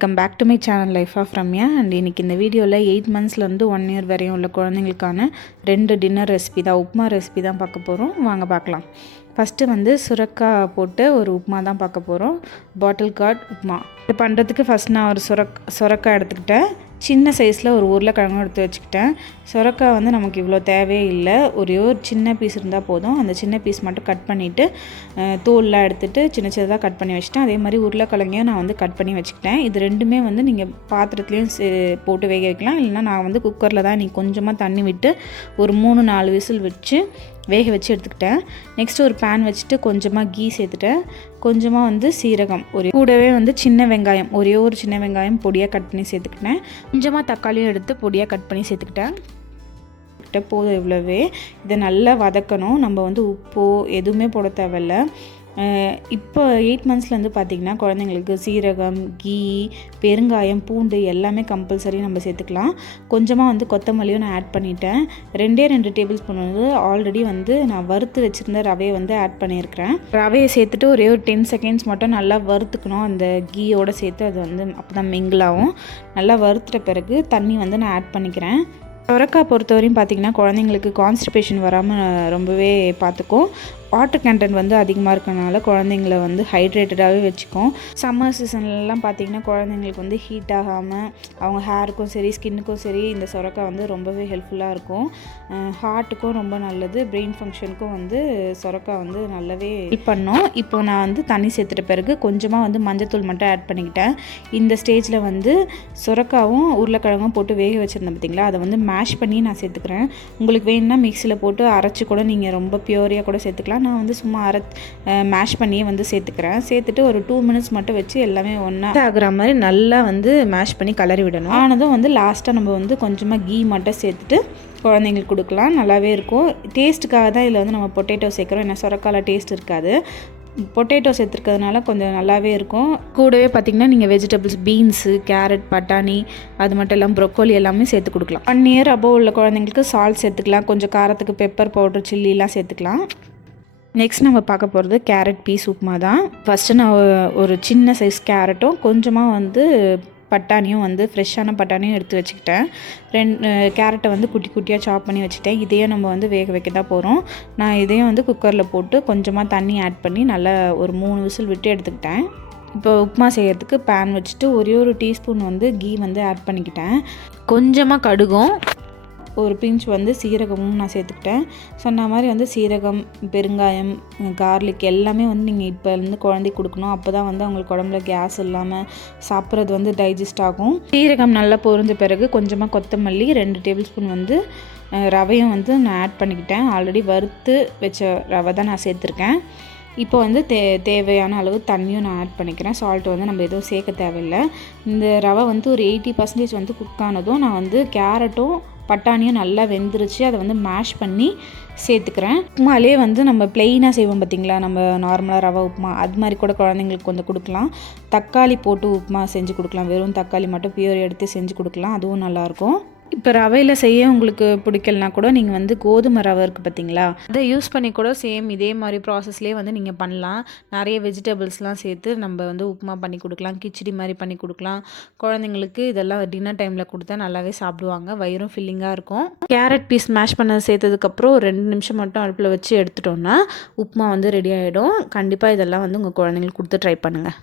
Welcome back to my channel life of Ramya. And இன்றைக்கி இந்த வீடியோவில் 8 மந்த்ஸ்லேருந்து 1 இயர் வரையும் உள்ள குழந்தைங்களுக்கான 2 டின்னர் ரெசிபி தான், உப்புமா ரெசிபி தான் பார்க்க போகிறோம். வாங்க பார்க்கலாம். ஃபஸ்ட்டு வந்து சுரக்காய் போட்டு ஒரு உப்புமா தான் பார்க்க போகிறோம். பாட்டில் கார்ட் உப்புமா. இது பண்ணுறதுக்கு ஃபஸ்ட் நான் ஒரு சுரக்காய் எடுத்துக்கிட்டேன். சின்ன சைஸில் ஒரு உருளைக்கிழங்கும் எடுத்து வச்சுக்கிட்டேன். சுரக்காய் வந்து நமக்கு இவ்வளோ தேவையே இல்லை, ஒரே ஒரு சின்ன பீஸ் இருந்தால் போதும். அந்த சின்ன பீஸ் மட்டும் கட் பண்ணிவிட்டு தோல்லாம் எடுத்துகிட்டு சின்ன சின்னதாக கட் பண்ணி வச்சுட்டேன். அதே மாதிரி உருளைக்கிழங்கையும் நான் வந்து கட் பண்ணி வச்சுக்கிட்டேன். இது ரெண்டுமே வந்து நீங்கள் பாத்திரத்துலேயும் போட்டு வேக வைக்கலாம், இல்லைனா நான் வந்து குக்கரில் தான் இன்றைக்கி கொஞ்சமாக தண்ணி விட்டு ஒரு 3-4 விசில் வச்சு வேக வச்சு எடுத்துக்கிட்டேன். நெக்ஸ்ட்டு ஒரு பேன் வச்சுட்டு கொஞ்சமாக கீ சேர்த்துட்டேன். கொஞ்சமாக வந்து சீரகம், கூடவே வந்து சின்ன வெங்காயம், ஒரே ஒரு சின்ன வெங்காயம் பொடியாக கட் பண்ணி சேர்த்துக்கிட்டேன். கொஞ்சமாக தக்காளியும் எடுத்து பொடியாக கட் பண்ணி சேர்த்துக்கிட்டேன். போதும் இவ்வளவே. இதை நல்லா வதக்கணும். நம்ம வந்து உப்போ எதுவுமே போட தேவையில்ல. இப்போ 8 மந்த்ஸ்லேருந்து பார்த்திங்கன்னா குழந்தைங்களுக்கு சீரகம், கீ, பெருங்காயம், பூண்டு எல்லாமே கம்பல்சரி நம்ம சேர்த்துக்கலாம். கொஞ்சமாக வந்து கொத்தமல்லியும் நான் ஆட் பண்ணிட்டேன். 2 டேபிள் ஸ்பூன் வந்து ஆல்ரெடி வந்து நான் வறுத்து வச்சுருந்த ரவையை வந்து ஆட் பண்ணியிருக்கிறேன். ரவையை சேர்த்துட்டு ஒரே ஒரு 10 செகண்ட்ஸ் மட்டும் நல்லா வறுத்துக்கணும். அந்த கீயோடு சேர்த்து அது வந்து அப்போ தான் மிங்கிளாகும். நல்லா வறுத்துட்ட பிறகு தண்ணி வந்து நான் ஆட் பண்ணிக்கிறேன். சுரக்காய் பொறுத்தவரையும் பார்த்திங்கன்னா குழந்தைங்களுக்கு கான்ஸ்டிபேஷன் வராமல் ரொம்பவே பார்த்துக்கும். வாட்டர் கண்டென்ட் வந்து அதிகமாக இருக்கனால குழந்தைங்கள வந்து ஹைட்ரேட்டடாகவே வச்சுக்கும். சம்மர் சீசன்லலாம் பார்த்திங்கன்னா குழந்தைங்களுக்கு வந்து ஹீட் ஆகாமல் அவங்க ஹேருக்கும் சரி ஸ்கின்னுக்கும் சரி இந்த சுரக்காய் வந்து ரொம்பவே ஹெல்ப்ஃபுல்லாக இருக்கும். ஹார்ட்டுக்கும் ரொம்ப நல்லது, பிரெயின் ஃபங்க்ஷனுக்கும் வந்து சுரக்காய் வந்து நல்லாவே ஹெல்ப் பண்ணும். இப்போ நான் வந்து தண்ணி சேர்த்துட்ட பிறகு கொஞ்சமாக வந்து மஞ்சத்தூள் மட்டும் ஆட் பண்ணிக்கிட்டேன். இந்த ஸ்டேஜில் வந்து சுரக்காவும் உருளைக்கிழங்கும் போட்டு வேக வச்சுருந்தேன் பார்த்திங்களா, அதை வந்து மேஷ் பண்ணி நான் சேர்த்துக்கிறேன். உங்களுக்கு வேணும்னா மிக்சியில் போட்டு அரைச்சி கூட நீங்கள் ரொம்ப பியூரியாக கூட சேர்த்துக்கலாம். நான் வந்து சும்மா மேஷ் பண்ணியே வந்து சேர்த்துட்டு ஒரு 2 மினிட்ஸ் மட்டும் வச்சு எல்லாமே ஒன்றா ஆகிற மாதிரி நல்லா வந்து மேஷ் பண்ணி கலரி விடணும். ஆனதும் வந்து லாஸ்ட்டாக நம்ம வந்து கொஞ்சமாக கீ மட்டும் சேர்த்துட்டு குழந்தைங்களுக்கு கொடுக்கலாம். நல்லாவே இருக்கும். டேஸ்ட்டுக்காக தான் இதில் வந்து நம்ம பொட்டேட்டோ சேர்க்குறோம். ஏன்னா சுரக்காயில் டேஸ்ட் இருக்காது. பொட்டேட்டோ சேர்த்துருக்கிறதுனால கொஞ்சம் நல்லாவே இருக்கும். கூடவே பார்த்திங்கன்னா நீங்கள் வெஜிடபிள்ஸ், பீன்ஸு, கேரட், பட்டாணி, அது மட்டும் இல்லாமல் ப்ரொக்கோலி எல்லாமே சேர்த்து கொடுக்கலாம். 1 இயர் அபோவ் உள்ள குழந்தைங்களுக்கு சால்ட் சேர்த்துக்கலாம். கொஞ்சம் காரத்துக்கு பெப்பர் பவுடர், சில்லிலாம் சேர்த்துக்கலாம். நெக்ஸ்ட் நம்ம பார்க்க போகிறது கேரட் பீஸ் உப்புமா தான். ஃபஸ்ட்டு நான் ஒரு சின்ன சைஸ் கேரட்டும் கொஞ்சமாக வந்து பட்டாணியும் வந்து ஃப்ரெஷ்ஷான பட்டாணியும் எடுத்து வச்சுக்கிட்டேன். 2 கேரட்டை வந்து குட்டி குட்டியாக சாப் பண்ணி வச்சுட்டேன். இதையும் நம்ம வந்து வேக வைக்க தான் போகிறோம். நான் இதையும் வந்து குக்கரில் போட்டு கொஞ்சமாக தண்ணி ஆட் பண்ணி நல்லா ஒரு 3 விசில் விட்டு எடுத்துக்கிட்டேன். இப்போ உப்புமா செய்கிறதுக்கு பேன் வச்சுட்டு ஒரே ஒரு டீஸ்பூன் வந்து கீ வந்து ஆட் பண்ணிக்கிட்டேன். கொஞ்சமாக கடுகும், ஒரு பிஞ்ச் வந்து சீரகமும் நான் சேர்த்துக்கிட்டேன். சொன்ன மாதிரி வந்து சீரகம், பெருங்காயம், கார்லிக் எல்லாமே வந்து நீங்கள் இப்போலேருந்து குழந்தைக்கு கொடுக்கணும். அப்போ தான் வந்து அவங்களுக்கு உடம்புல கேஸ் இல்லாமல் சாப்பிட்றது வந்து டைஜஸ்ட் ஆகும். சீரகம் நல்லா பொரிஞ்ச பிறகு கொஞ்சமாக கொத்தமல்லி, 2 டேபிள் ஸ்பூன் வந்து ரவையும் வந்து நான் ஆட் பண்ணிக்கிட்டேன். ஆல்ரெடி வறுத்து வச்ச ரவை தான் நான் சேர்த்துருக்கேன். இப்போ வந்து தேவையான அளவு தண்ணியும் நான் ஆட் பண்ணிக்கிறேன். சால்ட்டு வந்து நம்ம எதுவும் சேர்க்க தேவையில்லை. இந்த ரவை வந்து ஒரு 80% வந்து குக் ஆனதும் நான் வந்து கேரட்டும் பட்டாணியும் நல்லா வெந்துருச்சு. அதை வந்து மேஷ் பண்ணி சேர்த்துக்கிறேன். உப்புமாலே வந்து நம்ம ப்ளெயினாக செய்வோம் பார்த்திங்களா, நம்ம நார்மலாக ரவை உப்புமா, அது மாதிரி கூட குழந்தைங்களுக்கு வந்து கொடுக்கலாம். தக்காளி போட்டு உப்புமா செஞ்சு கொடுக்கலாம். வெறும் தக்காளி மட்டும் பியூர் எடுத்து செஞ்சு கொடுக்கலாம், அதுவும் நல்லாயிருக்கும். இப்போ ரவையில் செய்ய உங்களுக்கு பிடிக்கலனா கூட நீங்கள் வந்து கோதுமை ரவை இருக்குது பார்த்திங்களா, அதை யூஸ் பண்ணி கூட சேம் இதே மாதிரி ப்ராசஸ்லேயே வந்து நீங்கள் பண்ணலாம். நிறைய வெஜிடபிள்ஸ்லாம் சேர்த்து நம்ம வந்து உப்புமா பண்ணி கொடுக்கலாம், கிச்சடி மாதிரி பண்ணி கொடுக்கலாம். குழந்தைங்களுக்கு இதெல்லாம் டின்னர் டைமில் கொடுத்தா நல்லாவே சாப்பிடுவாங்க, வயிறும் ஃபில்லிங்காக இருக்கும். கேரட் பீஸ் மேஷ் பண்ண சேர்த்ததுக்கப்புறம் ஒரு 2 நிமிஷம் மட்டும் அடுப்பில் வச்சு எடுத்துட்டோன்னா உப்புமா வந்து ரெடி ஆகிடும். கண்டிப்பாக இதெல்லாம் வந்து உங்கள் குழந்தைங்களுக்கு கொடுத்து ட்ரை பண்ணுங்கள்.